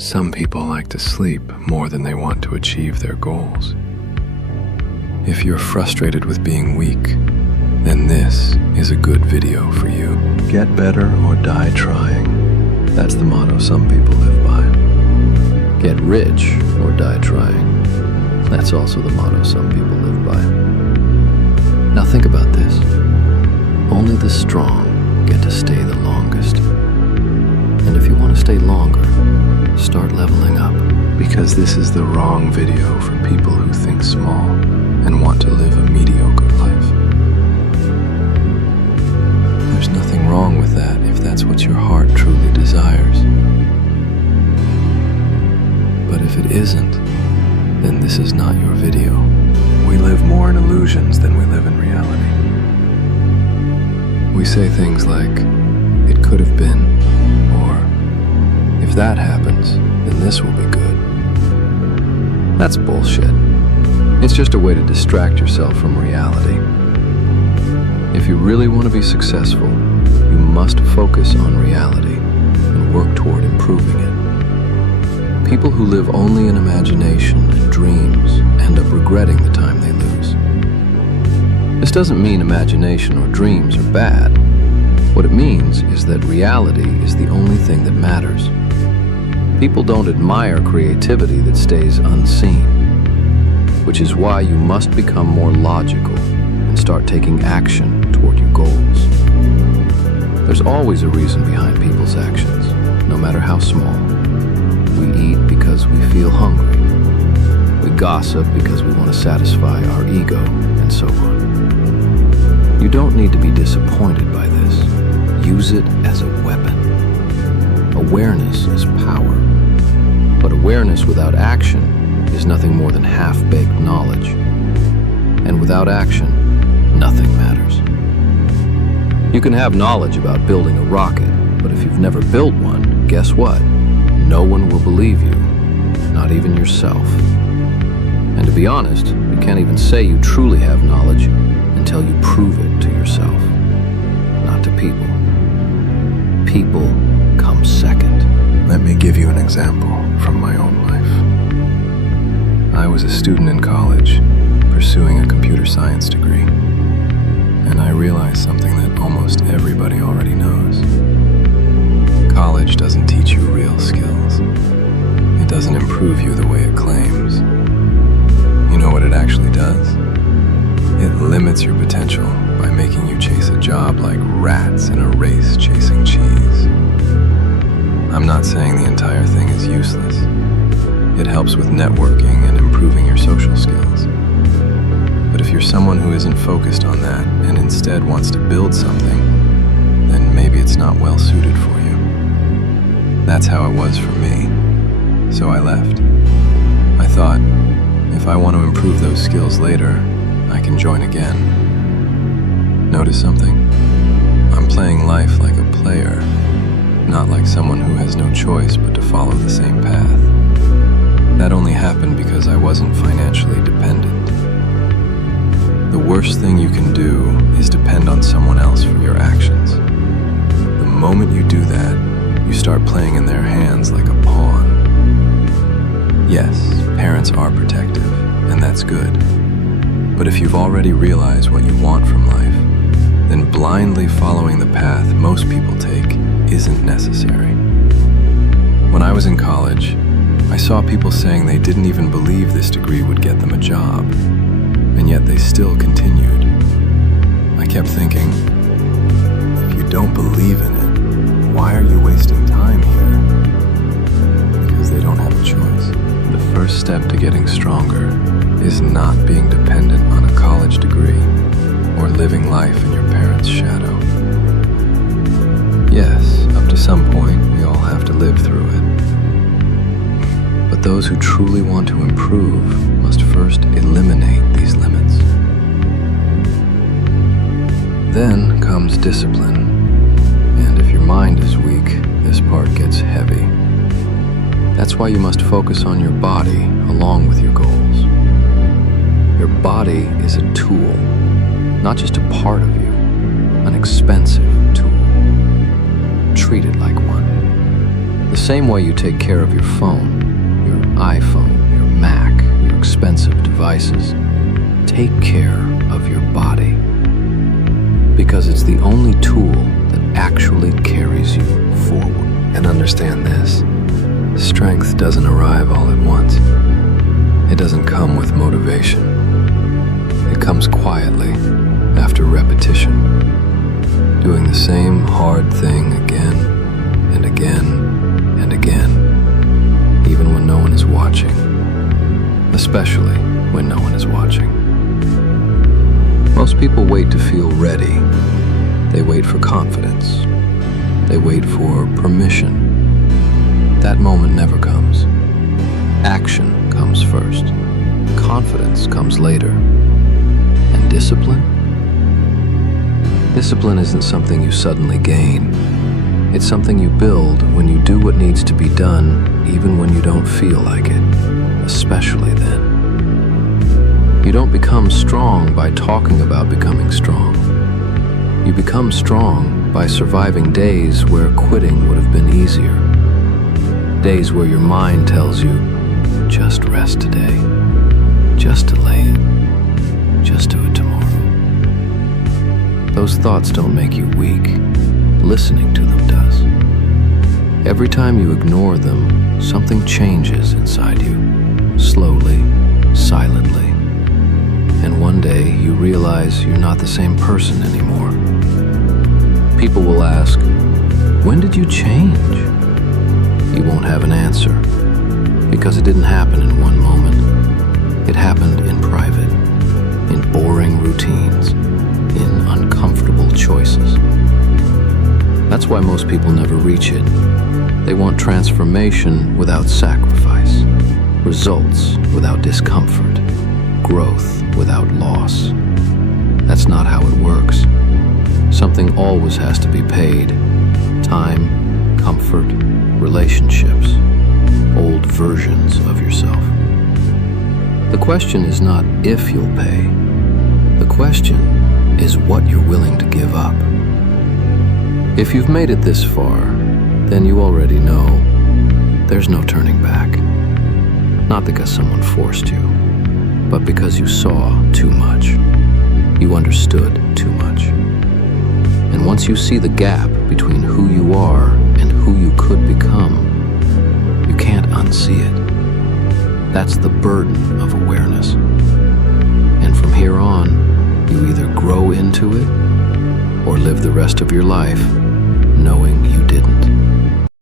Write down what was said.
Some people like to sleep more than they want to achieve their goals. If you're frustrated with being weak, then this is a good video for you. Get better or die trying. That's the motto some people live by. Get rich or die trying. That's also the motto some people live by. Now think about this. Only the strong get to stay the longest. And if you want to stay longer, start leveling up. Because this is the wrong video for people who think small and want to live a mediocre life. There's nothing wrong with that if that's what your heart truly desires. But if it isn't, then this is not your video. We live more in illusions than we live in reality. We say things like, it could have been, or if that happens, then this will be good. That's bullshit. It's just a way to distract yourself from reality. If you really want to be successful, you must focus on reality and work toward improving it. People who live only in imagination and dreams end up regretting the time they lose. This doesn't mean imagination or dreams are bad. What it means is that reality is the only thing that matters. People don't admire creativity that stays unseen, which is why you must become more logical and start taking action toward your goals. There's always a reason behind people's actions, no matter how small. We eat because we feel hungry. We gossip because we want to satisfy our ego, and so on. You don't need to be disappointed by this. Use it as a weapon. Awareness is power. But awareness without action is nothing more than half-baked knowledge. And without action, nothing matters. You can have knowledge about building a rocket, but if you've never built one, guess what? No one will believe you, not even yourself. And to be honest, you can't even say you truly have knowledge until you prove it to yourself, not to people. People come second. Let me give you an example from my own life. I was a student in college, pursuing a computer science degree, and I realized something that almost everybody already knows. College doesn't teach you real skills. It doesn't improve you the way it claims. You know what it actually does? It limits your potential by making you chase a job like rats in a race chasing cheese. I'm not saying the entire thing is useless. It helps with networking and improving your social skills. But if you're someone who isn't focused on that and instead wants to build something, then maybe it's not well suited for you. That's how it was for me. So I left. I thought, if I want to improve those skills later, I can join again. Notice something? I'm playing life like a player, not like someone who has no choice but to follow the same path. That only happened because I wasn't financially dependent. The worst thing you can do is depend on someone else for your actions. The moment you do that, you start playing in their hands like a pawn. Yes, parents are protective, and that's good. But if you've already realized what you want from life, then blindly following the path most people take isn't necessary. When I was in college, I saw people saying they didn't even believe this degree would get them a job, and yet they still continued. I kept thinking, if you don't believe in it, why are you wasting time here? Because they don't have a choice. The first step to getting stronger is not being dependent on a college degree or living life in your parents' shadow. Yes, up to some point, we all have to live through it. But those who truly want to improve must first eliminate these limits. Then comes discipline. And if your mind is weak, this part gets heavy. That's why you must focus on your body along with your goals. Your body is a tool, not just a part of you, an expensive tool. Treat it like one. The same way you take care of your phone, your iPhone, your Mac, your expensive devices, take care of your body. Because it's the only tool that actually carries you forward. And understand this, strength doesn't arrive all at once. It doesn't come with motivation. It comes quietly, after repetition, doing the same hard thing again and again and again, even when no one is watching, especially when no one is watching. Most people wait to feel ready. They wait for confidence. They wait for permission. That moment never comes. Action comes first. Confidence comes later. And discipline? Discipline isn't something you suddenly gain. It's something you build when you do what needs to be done, even when you don't feel like it, especially then. You don't become strong by talking about becoming strong. You become strong by surviving days where quitting would have been easier. Days where your mind tells you, just rest today, just delay it, just do it tomorrow. Those thoughts don't make you weak. Listening to them does. Every time you ignore them, something changes inside you, slowly, silently. And one day you realize you're not the same person anymore. People will ask, when did you change? You won't have an answer, because it didn't happen in one moment. It happened in private, in boring routines, in uncomfortable choices. That's why most people never reach it. They want transformation without sacrifice, results without discomfort, growth without loss. That's not how it works. Something always has to be paid. Time, comfort, relationships, old versions of yourself. The question is not if you'll pay. The question is what you're willing to give up. If you've made it this far, then you already know there's no turning back. Not because someone forced you, but because you saw too much. You understood too much. And once you see the gap between who you are and who you could become, you can't unsee it. That's the burden of awareness. And from here on, you either grow into it or live the rest of your life knowing you didn't.